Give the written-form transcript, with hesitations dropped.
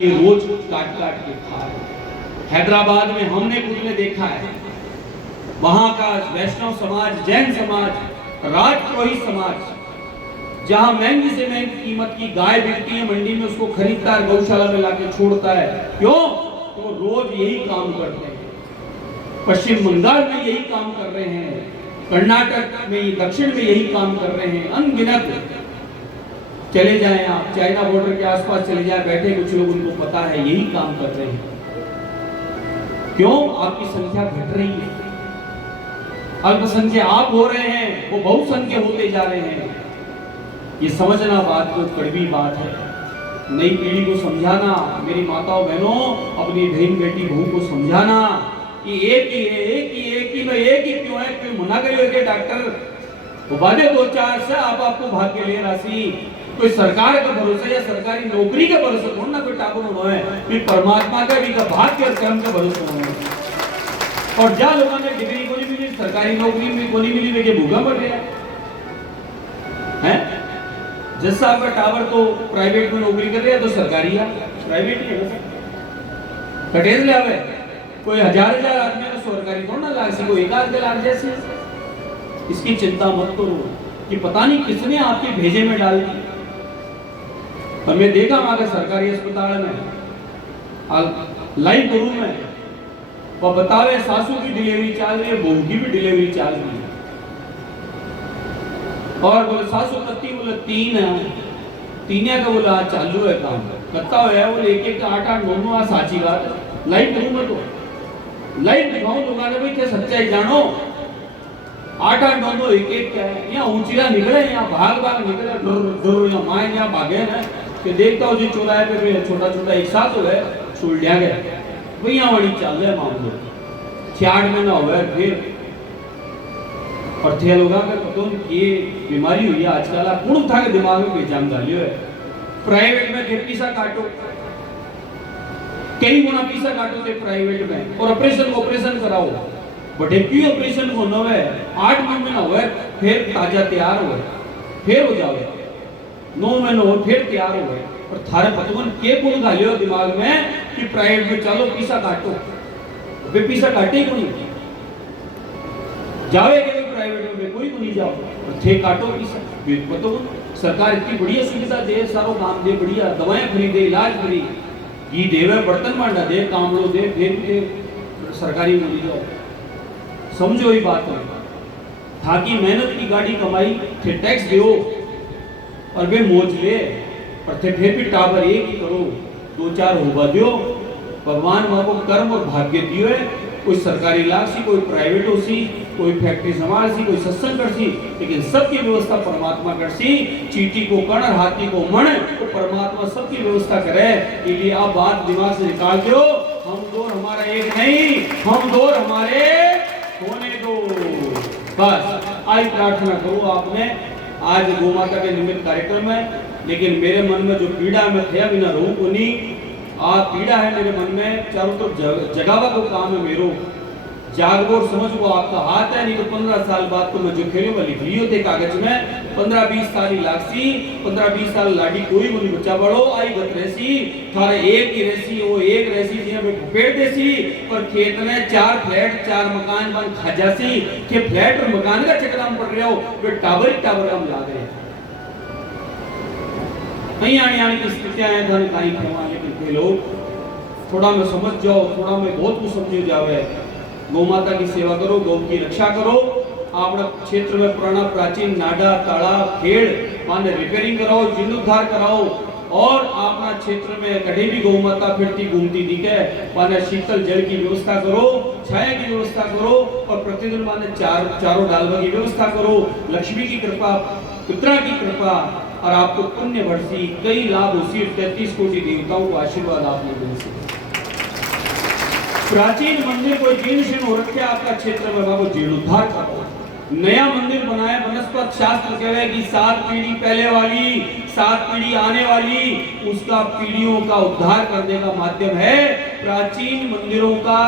रोज काट काट के खा रहे। हैदराबाद में हमने खुद ने देखा है, वहां का वैष्णव समाज, जैन समाज, राजद्रोही समाज, जहां महंगी से महंगी कीमत की गाय बिकती है मंडी में, उसको खरीदता है, गौशाला में लाके छोड़ता है। क्यों? तो रोज यही काम करते हैं। पश्चिम बंगाल में यही काम कर रहे हैं, कर्नाटक में, दक्षिण में यही काम कर रहे हैं। अनगिनत चले जाएं, आप चाइना बॉर्डर के आसपास चले जाएं, बैठे कुछ लोग, उनको पता है यही काम कर रहे हैं। क्यों? आपकी संख्या घट रही है, अल्पसंख्यक आप हो रहे हैं, वो बहुसंख्यक होते जा रहे हैं। ये समझना बात को कड़वी बात है। नई पीढ़ी को समझाना, मेरी माताओं बहनों, अपनी बहन बेटी बहू को समझाना कि एक ही है, एक ही क्यों है, क्यों मना करिए के डॉक्टर वो बादे 2-4 से आपको भाग के ले राशि। कोई सरकार का भरोसा या सरकारी नौकरी का भरोसा थोड़ा ना कोई टापुर होना है, फिर परमात्मा का भी का भाग्य और कर्म का भरोसा होना है। और जहां लोगों ने डिग्री को नहीं मिली, सरकारी नौकरी में को नहीं मिली, वे के भूखा मर गया है। जैसा आपका टावर तो प्राइवेट में नौकरी कर रहे हैं, तो सरकारी है, प्राइवेट ही है। कटेज ले आवे कोई हजार आदमी का सरकारी थोड़ा ना लाग सी, कोई 1 लाख जैसे। इसकी चिंता मत करो कि पता नहीं किसने आपके भेजे में डाल दी। और मैं देखा हमारे सरकारी अस्पताल में लाइव गुरु में वो बतावे सासू की डिलीवरी चल रही है, बहू की भी डिलीवरी चल रही है। और बोले सासू कत्ती, बोले 3 है, 3 का बोला चालू है काम, कत्ता है बोले 1-1 का 8-8 9 साची बात है। लाइव गुरु में तो लाइव दिखाऊं लोगों ने, भाई क्या सच्चाई जानो। 8-8 9 1-1 क्या है, यहाँ ऊंचीला निकले, यहाँ भाग निकले, डर यहाँ माए यहाँ भागे ना कि देखता हूँ जी चौराहे पे छोटा छोटा एक साथ हो गए, छूट लिया गया भैया वही चल रहे मामले 6-8 महीना हो गया फिर। और थे लोग ये बीमारी हुई है आजकल, पूर्ण था कि दिमाग में बेजान डालियो है। प्राइवेट में थे पीसा काटो, कई गुना पीसा काटो थे प्राइवेट में, और ऑपरेशन कराओ। बटे क्यों ऑपरेशन को न है 8-9 महीना हुआ, फिर ताजा तैयार हुआ, फिर हो जाओ 9 महीने हो, फिर तैयार हो गए। और थारे पतवन के गुण डालियो दिमाग में कि प्राइवेट में चलो पीसा काटो, वे पीसा काटे को नहीं जावे के प्राइवेट में कोई को नहीं जाओ, थे काटो पीसा। पतवन सरकार इतनी बढ़िया सुविधा दे, सारो काम दे, बढ़िया दवाएं फ्री दे, इलाज फ्री, घी देवे, बर्तन मांडा दे, कामड़ो दे, फिर सरकारी में नहीं जाओ। समझो ये बात है, ताकि मेहनत की गाड़ी कमाई थे टैक्स दो और वे मोज ले, और थे फिर भी टावर एक ही करो, 2-4 होगा दियो। भगवान माँ को कर्म और भाग्य दियो है, कोई सरकारी लाग सी, कोई प्राइवेट हो सी, कोई फैक्ट्री संभाल सी, कोई सत्संग कर सी, लेकिन सबकी व्यवस्था परमात्मा कर सी। चीटी को कण और हाथी को मन, तो परमात्मा सबकी व्यवस्था करे। इसलिए आप बात दिमाग से निकालते हो, हम दो हमारा एक नहीं, हम दो हमारे होने दो। बस आई प्रार्थना करो आपने आज गौ माता के निमित्त कार्यक्रम है। लेकिन मेरे मन में जो पीड़ा मैं थे बिना रहूं को नहीं, आज पीड़ा है मेरे मन में, चारों तरफ जगावा को काम है मेरो, जागो और समझ वो आपका हाथ है। नहीं तो 15 साल बाद तो मैं जो खेलूंगा लिख लियो थे कागज में, 15-20 साल ही लागसी, 15-20 साल लाडी कोई बोली बच्चा बड़ो आई गत रहसी, थारे एक ही रहसी, वो एक रहसी जिन्हें में पेड़ देसी, पर खेत में 4 फ्लैट 4 मकान बन खा जासी, के फ्लैट और मकान का चक्कर में पड़ रहे हो, वे टावर हम ला गए नहीं आने की स्थितियां हैं धन काई करवा। लेकिन थे लोग थोड़ा में समझ जाओ, थोड़ा में बहुत कुछ समझ जावे। गौ माता की सेवा करो, गौ की रक्षा करो। अपना क्षेत्र में पुराना प्राचीन नाडा, तालाब, खेड़ माने रिपेयरिंग कराओ, जीर्णोद्धार कराओ। और अपना क्षेत्र में कहीं भी गौ माता फिरती घूमती दिखे माने शीतल जल की व्यवस्था करो, छाया की व्यवस्था करो, और प्रतिदिन माने चारों डालवा की व्यवस्था करो। लक्ष्मी की कृपा, पितरा की कृपा, और आपको पुण्य वर्षी कई लाभ उसी 33 कोटि देवताओं को आशीर्वाद आपने मिल सके। प्राचीन मंदिर कोई जीर्ण शीर्ण हो रखे आपका क्षेत्र में, बाबू जीर्णोद्धार करो। नया मंदिर बनाया, वनस्पत शास्त्र कहे कि 7 पीढ़ी पहले वाली, 7 पीढ़ी आने वाली, उसका पीढ़ियों का उद्धार करने का माध्यम है प्राचीन मंदिरों का